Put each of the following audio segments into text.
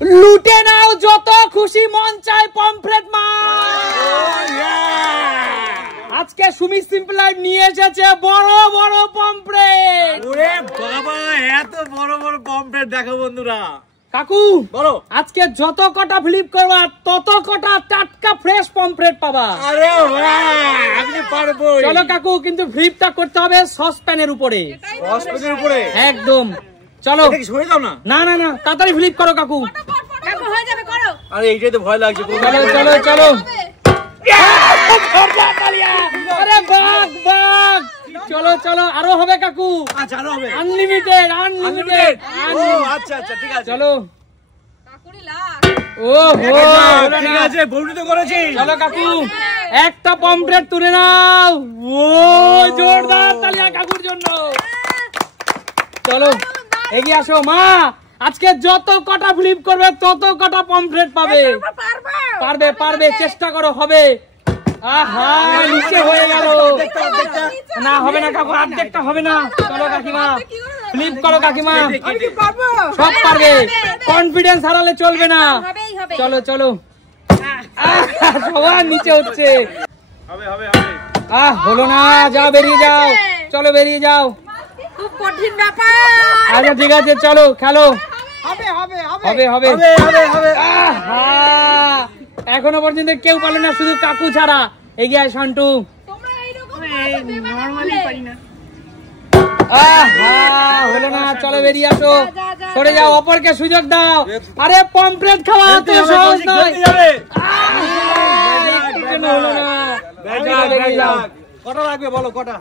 লুটে নাও যত খুশি মন চায় পমফ্রেট মাছ। আজকে সুমি সিম্পল লাইফ নিয়ে এসেছে বড় বড় পমফ্রেট। ওরে বাবা, এত বড় বড় পমফ্রেট দেখো বন্ধুরা। কাকু বলো, আজকে যত কটা ফ্লিপ করবা তত কটা টাটকা ফ্রেশ পমফ্রেট পাবা। আরে বাহ, আমি পারবো। চলো কাকু, কিন্তু ফ্লিপটা করতে হবে সসপ্যানের উপরে। সসপ্যানের উপরে একদম। চলো সরে যাও না। না না না, তাড়াতাড়ি ফ্লিপ করো কাকু। কাকু হয়ে যাবে, করো। আরে এইটাই তো ভয় লাগছে। চলো চলো চলো। আরে বাঘ বাঘ। চলো চলো, আরো হবে কাকু। আচ্ছা, আরো হবে। Unlimited unlimited. ও আচ্ছা আচ্ছা, ঠিক আছে। চলো। কাকুরি লাখ। ওহো, ঠিক আছে, বউনি তো করেছি। চলো কাকু, একটা পমফ্রেট তুলে নাও। ও জোরদার তালিয়া কাকুর জন্য। চলো এগিয়ে আসো মা, আজকে যত কটা ফ্লিপ করবে তত কটা পমফ্রেট পাবে। পারবে পারবে, চেষ্টা করো, হবে। আহা, নিচে হয়ে গেল। না হবে না কাকু, অর্ধেকটা হবে না। চলো কাকিমা, ফ্লিপ করো কাকিমা, সব পারবে। কনফিডেন্স হারালে চলবে না। চলো চলো, সবার নিচে হচ্ছে। হবে হবে হবে। হলো না, যাও বেরিয়ে যাও। চলো বেরিয়ে যাও। খুব কঠিন ব্যাপার। আচ্ছা ঠিক আছে, চলো খেলো। হবে হবে হবে হবে হবে হবে হবে হবে। এখনো পর্যন্ত কেউ পারলো না, শুধু কাকু ছাড়া। এগিয়ে আয় শান্টু। তোমরা এইরকম নরমালি পারি না। হলো না, চলো বেরিয়ে আসো। সরে যাও, অপরকে সুযোগ দাও। আরে পমফ্রেট খাওয়া তো সহজ নয়। হলো না, কটা লাগবে বলো, কটা?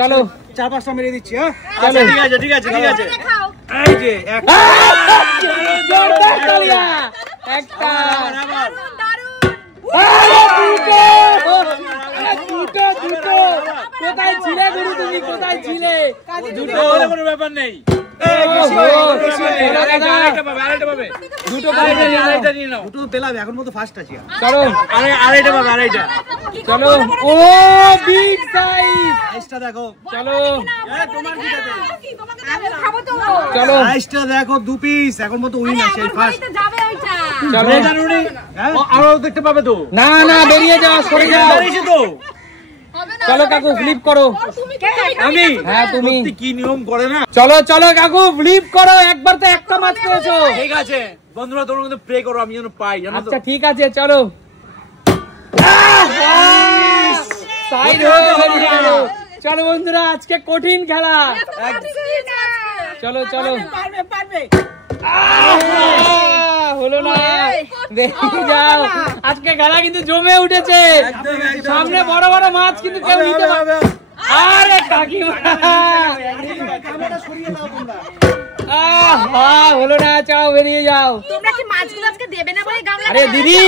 চলো 4-5টা মেরে দিচ্ছি। হ্যাঁ চলো। ঠিক আছে ঠিক আছে ঠিক আছে। দেখাও। এই যে জোরদার তালিয়া। একটা, আবার দুটো দুটো। কোথায় ছিলে গুরু, তুমি কোথায় ছিলে? দুটো হলে কোনো ব্যাপার নেই। দুটো আড়াইটা নিয়ে নাও। দুটো পেলাম, এখন মতো ফার্স্ট আছি। চলো আড়াইটা পাবে, আড়াইটা। চলো। ও বিগ সাইজ। সাইজটা দেখো, চলো তোমার কি আছে? আমি খাবো তো। চলো সাইজটা দেখো, 2 পিস। এখন মতো উইন আছে, এই ফার্স্ট। বাড়িতে যাবে ওইটা। চলো। আরো দেখতে পাবে তো। না না, বেরিয়ে যাও, সরে যাও। দাঁড়িয়েছে তো। হবে না। চলো কাকু, ফ্লিপ করো। তুমি কে? আমি? হ্যাঁ তুমি। সত্যি কি নিয়ম করে না। চলো চলো কাকু, ফ্লিপ করো। একবার তো একটা মাছ পেয়েছো। ঠিক আছে বন্ধুরা, তোমরা কিন্তু প্রে করো আমি যেন পাই, জানো তো। আচ্ছা ঠিক আছে, চলো। সাইড হয়ে বেরিয়ে গেল। চলো বন্ধুরা, আজকে কঠিন খেলা। চলো চলো। পারবে পারবে। হলো না, বেরিয়ে যাও। আজকে খেলা কিন্তু জমে উঠেছে। সামনে বড় বড় মাছ কিন্তু কেউ নিতে পারবে। আরে কাকিমা, হলো না, চাও বেরিয়ে যাও। তোমরা কি মাছগুলো আজকে দেবে না বলে গামলা? আরে দিদি,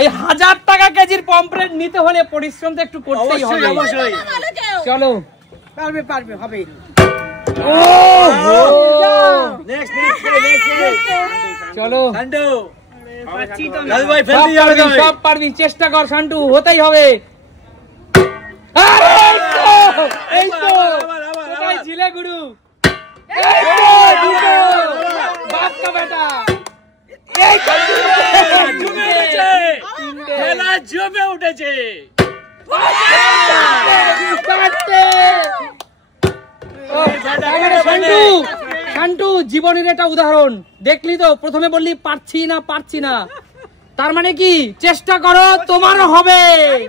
এই 1000 টাকা কেজির পমফ্রেট নিতে হলে পরিশ্রম তো একটু করতেই হবে। অবশ্যই। চলো। পারবে পারবে, হবে। ও নেক্সট নেক্সট নেক্সট। চলো। শান্টু লাল ভাই ফেল সব দিয়ে যাবে পারবি, ভাই। সব পারবি, চেষ্টা কর শান্টু, হতেই হবে। আরে এই তো কোথায় ছিলে গুরু? এই তো দুটো। বাপ কা বেটা। এই তো জমে উঠেছে, খেলা জমে উঠেছে। শান্টু শান্টু, জীবনের এটা উদাহরণ। দেখলি তো, প্রথমে বললি পারছি না পারছি না, তার মানে কি চেষ্টা করো, তোমারও হবে।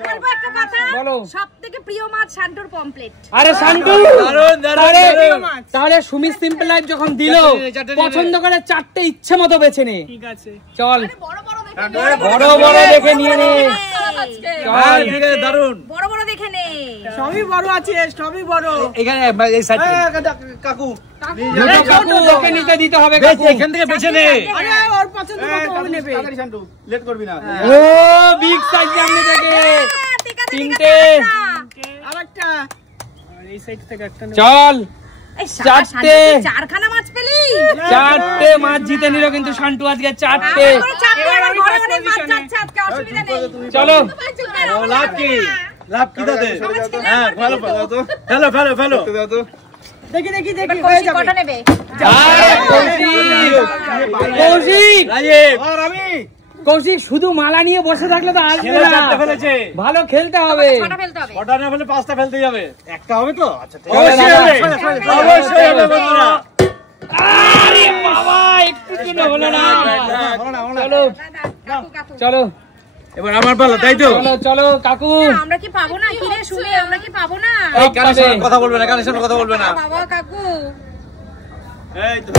বলবো একটা কথা। বলো। সবথেকে প্রিয় মাছ শান্টুর পমফ্রেট। আরে শান্টু, দারুণ, দারুণ, দারুণ। তাহলে সুমি সিম্পল লাইফ যখন দিল, চারটে পছন্দ করে 4টে ইচ্ছে মতো বেছে নে। ঠিক আছে, চল, বড় বড় দেখে বড় বড় দেখে নিয়ে নে। হ্যাঁ, চল, ঠিক আছে, দারুণ। বড় বড় দেখে নে। সবই বড় আছে, সবই বড়। এখানে এই সাইড কাকু, দুটো কাকু ওকে নিতে দিতে হবে কাকু। এখান থেকে বেছে নে। আরে ওর পছন্দ মতো ও নেবে। শান্টু, লেট করবি না। ও বিগ সাইজ সামনে থেকে তিনটে। আরেকটা এই সাইড থেকে একটা নে। চল, এই চারটে। চারখানা মাছ পেলি। 4টে মাছ জিতে নিল কিন্তু শান্টু আজকে 4টে। আমার ঘরে অনেক মাছ যাচ্ছে আজকে, অসুবিধা নেই। চলো। ও লাভ কি? লাভ কি দাদা? হ্যাঁ, ভালো ভালো তো। ফেলো ফেলো ফেলো। দেখি দেখি দেখি, কৌশিক কটা নেবে? কৌশিক রাজীব আর আমি কৌশিক শুধু মালা নিয়ে বসে থাকলে তো আসবে না, ফেলেছে ভালো খেলতে হবে। ছটা ফেলতে হবে। ছটা না ফেলে 5টা ফেলতে যাবে। একটা হবে তো? আচ্ছা ঠিক অবশ্যই হবে, আছে। অবশ্যই হবে বন্ধুরা। আরে বাবা একটু জন্য হলো না। চলো কাকু চলো এবার আমার পালা, তাই তো? চলো চলো কাকু। আমরা কি পাবো না? কি রে শুনে আমরা কি পাবো না? এই কানের সামনে কথা বলবে না, কানের সামনে কথা বলবে না। বাবা কাকু এই তো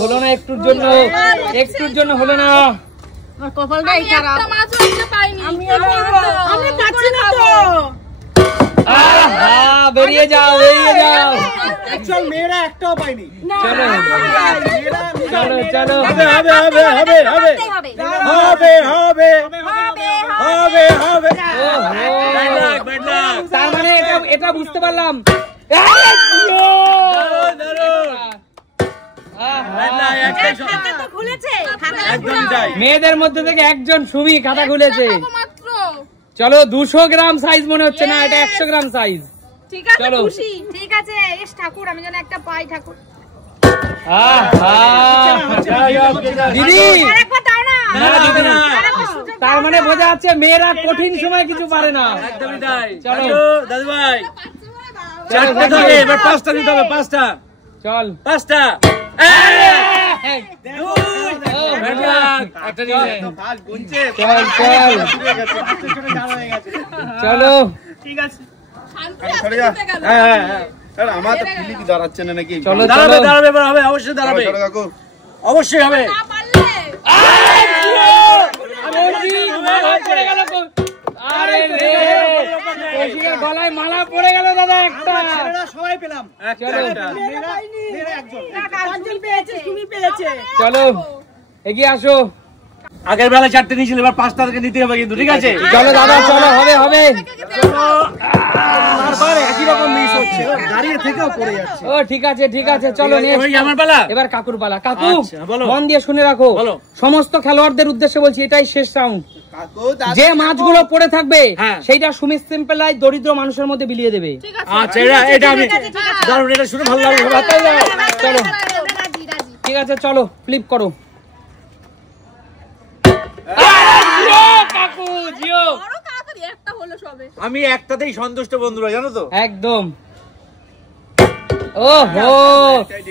হলো না একটুর জন্য, একটুর জন্য হলো না। আমার কপালটাই খারাপ। একটা মাছও একটা পাইনি। আমি পাচ্ছি না তো। আহা বেরিয়ে যাও বেরিয়ে যাও। অ্যাকচুয়াল মেয়েরা একটাও পাইনি। চলো চলো চলো। হবে হবে হবে হবে হবে হবে হবে হবে হবে। Bad luck, bad luck. তার মানে এটা বুঝতে পারলাম। ব্যাড লাক, একটাই শট। খাতা তো খুলেছে। একদমই তাই। মেয়েদের মধ্যে থেকে একজন সুমি খাতা খুলেছে। চলো 200 গ্রাম সাইজ মনে হচ্ছে না, এটা 100 গ্রাম সাইজ। ঠিক আছে চলো। খুশি। ঠিক আছে এস ঠাকুর আমি যেন একটা পাই ঠাকুর। দিদি আরেকবার দাও না। না দিদি না। আরেকবার সুযোগ তার মানে বোঝা যাচ্ছে মেয়েরা কঠিন সময় কিছু পারে না। একদমই তাই। চলো। চলো দাদু ভাই, 4টা থাকে, এবার 5টা দিতে হবে। 5টা চল 5টা। ব্যাড লাক, একটা নিলে। ভাগ গুনছে। চল চল চলো। ঠিক আছে। সরে যা। হ্যাঁ হ্যাঁ। আরে আমার তো ফিলিপি দাঁড়াচ্ছে না নাকি? চলো দাঁড়াবে, চলো। দাঁড়াবে, এবার হবে, অবশ্যই দাঁড়াবে, সরো কাকু। অবশ্যই হবে। কৌশিক, মালা পড়ে গেল আরে রে কৌশিকের গলায় মালা পড়ে গেল দাদা একটা। ছেলেরা সবাই পেলাম। চলো মেয়েরা একজন। একজন পেয়েছে তুমি পেয়েছে। চলো এগিয়ে আসো। আগের বেলা 4টে নিয়েছিল, এবার 5টা থেকে নিতে হবে কিন্তু, ঠিক আছে? চলো দাদা চলো হবে হবে। বারবার একই রকম মিস হচ্ছে। দাঁড়িয়ে থেকেও পড়ে যাচ্ছে। ও ঠিক আছে ঠিক আছে চলো এবার next। কি আমার পালা? এবার কাকুর পালা। কাকু আচ্ছা, বলো। মন দিয়ে শুনে রাখো, বলো। সমস্ত খেলোয়াড়দের উদ্দেশ্যে বলছি এটাই শেষ রাউন্ড। কাকু দাদা যে মাছগুলো পড়ে থাকবে হ্যাঁ। সেইটা সুমি সিম্পলাই দরিদ্র মানুষের মধ্যে বিলিয়ে দেবে। আচ্ছা, এটা আমি দারুণ, এটা শুনে ভালো লাগলো। চলো রাজি রাজি। ঠিক আছে চলো ফ্লিপ করো। কাকু জিও বড় তাড়াতাড়ি একটা হলো সবে। আমি একটাতেই সন্তুষ্ট বন্ধুরা, জানো তো? একদম। ওহো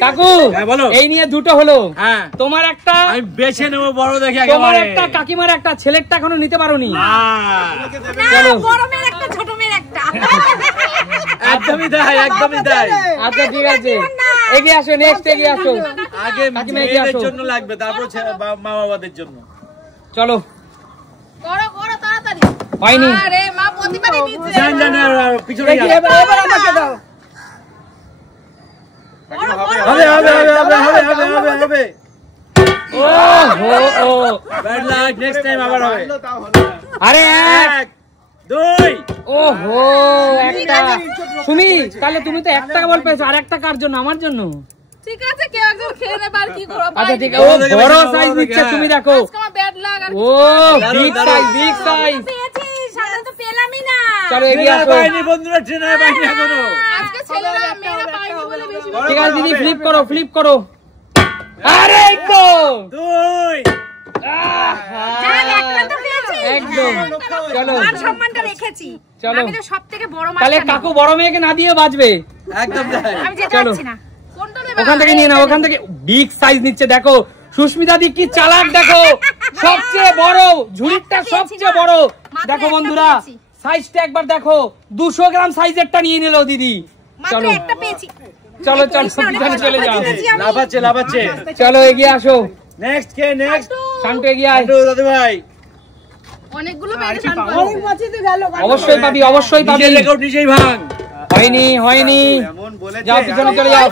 কাকু হ্যাঁ, বলো। এই নিয়ে দুটো হলো। হ্যাঁ, তোমার একটা, আমি বেছে নেবো বড় দেখে তোমার একেবারে। একটা, কাকিমার একটা, ছেলেরটা এখনো নিতে পারোনি। আহ, না চলো। বড় মেয়ের একটা ছোট মেয়ের একটা। একদমই তাই, একদমই তাই। আচ্ছা ঠিক আছে এগিয়ে আসো, নেক্সট এগিয়ে আসো। আগে কাকিমা এগিয়ে মেয়েদের আসো। জন্য লাগবে, তারপর মা বাবাদের জন্য। চলো করো করো তাড়াতাড়ি। হয়নি। আরে মা প্রতিবারই নিচে। জান জান, আর পিছনে দেখি, যান। এবার আমাকে দাও। বড় বড় হবে হবে হবে হবে হবে হবে হবে হবে। ওহো ও ব্যাড লাক, নেক্সট টাইম আবার হবে। তাও হলো না। আরে এক 2 ওহো একটা। সুমি তাহলে তুমি তো একটা বল পেয়েছো, আর একটা কার জন্য? আমার জন্য। ঠিক আছে কেউ একজন খেয়ে নেবে আর কি করব। আচ্ছা ঠিক আছে, ও বড় সাইজ নিচ্ছে তুমি দেখো। আমার ব্যাড লাগ আর ও বিগ সাইজ বিগ সাইজ। পেয়েছি সাথে তো পেলামই না। চলো এগিয়ে আসো। পাইনি বন্ধুরা, ট্রেনার পাইনি এখনো। আজকে ছেলেরা মেয়েরা পাইনি বলে বেশি। ঠিক আছে দিদি ফ্লিপ করো ফ্লিপ করো। আরে এই তো 2 যাক একটা তো পেয়েছি। একদম। চলো মান সম্মানটা রেখেছি। চলো। আমি তো সবথেকে বড় মাছ। তাহলে কাকু বড় মেয়েকে না দিয়ে বাঁচবে। একদম তাই। আমি যেতে চলো। পারছি না। কোনটা নেবে? ওখান থেকে নিয়ে নাও, ওখান থেকে। বিগ সাইজ নিচ্ছে দেখো, সুস্মিতা দি কি চালাক দেখো, সবচেয়ে বড় ঝুড়িটা, সবচেয়ে বড় দেখো বন্ধুরা, সাইজটা একবার দেখো। 200 গ্রাম সাইজেরটা নিয়ে নিল দিদি। মাত্র চলো একটা পেয়েছি। চলো চলো পিছনে চলে যাও। লাফাচ্ছে লাফাচ্ছে। চলো এগিয়ে আসো। নেক্সট কে? নেক্সট শান্ত এগিয়ে আয়। দাদু ভাই, অনেকগুলো পেয়েছি। অবশ্যই পাবি অবশ্যই পাবি। নিজের রেকর্ড নিজেই ভাঙ। হয়নি হয়নি, এমন বলেছে। যাও পিছনে চলে যাও।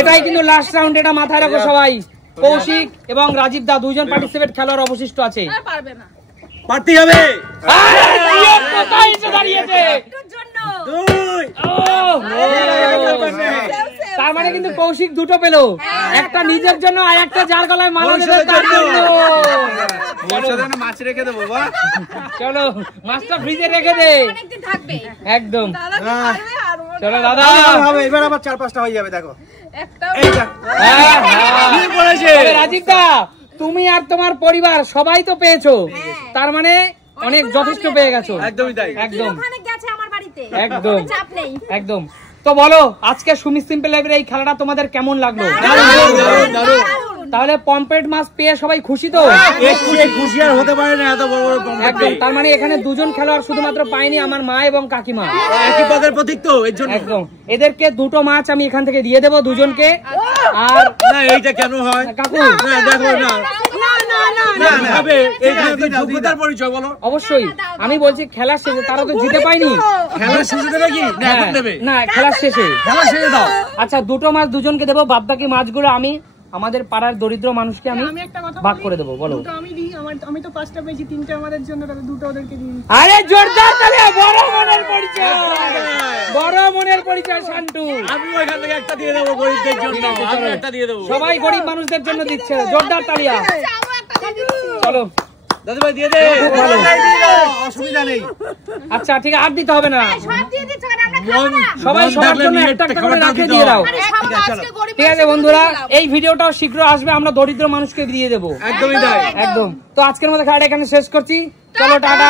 এটাই কিন্তু লাস্ট রাউন্ড, এটা মাথায় রাখো সবাই। কৌশিক এবং রাজীব দা দুইজন পার্টিসিপেট খেলোয়াড় অবশিষ্ট আছে। আর পারবে না। পারতে হবে। আরে জিও কোথায় এসে দাঁড়িয়েছে? একটুর জন্য। 2 তার মানে কিন্তু কৌশিক দুটো পেলো, একটা নিজের জন্য আর একটা যার গলায় মালা দেবে তার জন্য। মাছ রেখে দেবো বা। চলো মাছটা ফ্রিজে রেখে দে। অনেকদিন থাকবে। একদম। দাদা কি পারবে আর চলো দাদা। হবে এবার আবার 4-5টা হয়ে যাবে দেখো। রাজীব দা, তুমি আর তোমার পরিবার সবাই তো পেয়েছো, তার মানে অনেক যথেষ্ট পেয়ে গেছো। একদমই তাই, একদম একদম একদম। তো বলো, আজকে সুমি সিম্পল লাইফের এই খেলাটা তোমাদের কেমন লাগলো? তাহলে পমফ্রেট মাছ পেয়ে সবাই খুশি তো? খুশি আর হতে পারে না, এত বড় বড় পমফ্রেট। একদম, তার মানে এখানে দুজন খেলোয়াড় শুধুমাত্র পাইনি আমার মা এবং কাকিমা, একই পদের প্রতীক তো, এর জন্য একদম। এদেরকে দুটো মাছ আমি এখান থেকে দিয়ে দেবো দুজনকে। আর না, এইটা কেন হয় কাকু? না দেখো না হবে, এইখানে তো যোগ্যতার পরিচয় বলো। অবশ্যই আমি বলছি খেলার শেষে, তারা তো জিতে পায়নি। খেলার শেষে দেবে কি? না, এখন দেবে না, খেলার শেষে। খেলার শেষে দাও। আচ্ছা, দুটো মাছ দুজনকে দেবো, বাদ বাকি মাছগুলো আমি আমাদের পাড়ার দরিদ্র মানুষকে আমি একটা কথা ভাগ করে দেবো। বলো। দুটো আমি দিই, আমি তো 5টা পেয়েছি, 3টা আমাদের জন্য, তাহলে দুটো ওদেরকে দিই। আরে জোরদার তালে, বড় মনের পরিচয়, বড় মনের পরিচয় শান্টু। আমি ওইখান থেকে একটা দিয়ে দেবো গরিবদের জন্য, আমি একটা দিয়ে দেবো। সবাই গরিব মানুষদের জন্য দিচ্ছে, জোরদার তালিয়া। চলো দাদু ভাই দিয়ে দে, অসুবিধা নেই। আচ্ছা ঠিক আছে, আর দিতে হবে না, সবাই সবার জন্য একটা একটা করে রাখে দিয়ে দাও। ঠিক আছে বন্ধুরা, এই ভিডিওটাও শীঘ্র আসবে, আমরা দরিদ্র মানুষকে দিয়ে দেবো। একদমই তাই, একদম। তো আজকের মতো খেলাটা এখানে শেষ করছি, চলো টাটা।